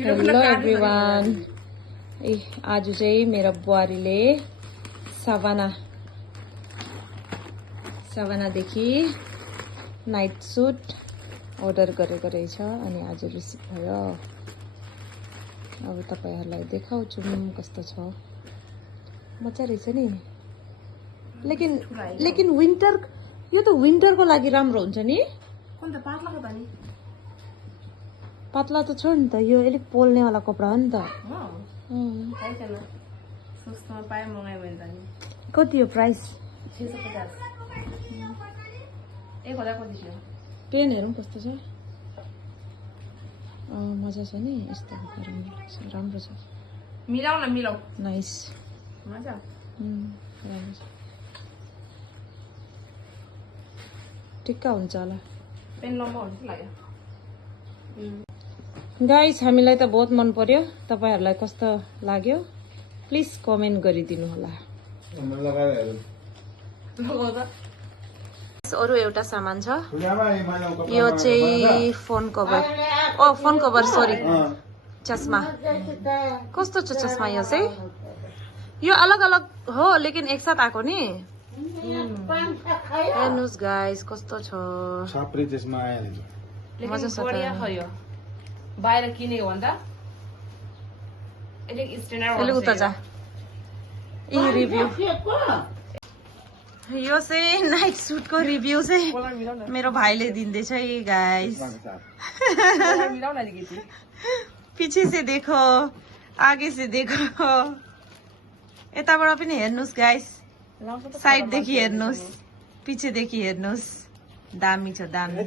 Hello everyone. ए आज चाहिँ मेरो बुहारीले सवानादेखि नाइट सुट अर्डर गरेको रहेछ अनि आज रिसिभ भयो। अब तपाईहरुलाई देखाउँछु कस्तो छ। मजा रहेछ नि। लेकिन विन्टर यो त विन्टरको लागि राम्रो हुन्छ नि। कुन त पातलाको त नि पातला त छ नि त, यो अलिक पोल्ने वाला कपडा हो नि त। थाहै छैन, सस्तोमा पाए मगायो भने त नि। कति हो प्राइस? 650। 1000 कति थियो? पेन हेरौँ कस्तो छ। मजा छ नि, यस्तो राम्रो छ। मिलाउ न मिलाउ। नाइस। मजा। राम्रो छ। ठिक्क हुन्छ होला। पेन लम्बा हुन्छ लाग्यो। गाइस हामीलाई त बहुत मन पर्यो। तपाईहरुलाई कस्तो लाग्यो प्लिज कमेन्ट गरिदिनु होला। अरु एउटा सामान छ, यो चाहिँ phone cover. Phone cover sorry, चस्मा। कस्तो छ चस्मा यो चाहिँ? यो अलग अलग हो लेकिन एकसाथ आएको नि। हेर्नुस् गाइस कस्तो छ। छाप्रे चस्मा आयो नि। मजा छ खयो बाहिर किनेको भन्दा अलिक स्ट्यान्डर्ड उता जा। यी रिभ्यू, यो चाहिँ नाइट सुटको रिभ्यू चाहिँ मेरो भाइले दिँदैछ है गाइस। मिलाउ न अलिकति। पीछे से देखो, आगे से देखो, यताबाट पनि हेर्नुस् गाइस। साइड देखि हेर्नुस्, पछि देखि हेर्नुस्। दामी छ दामी।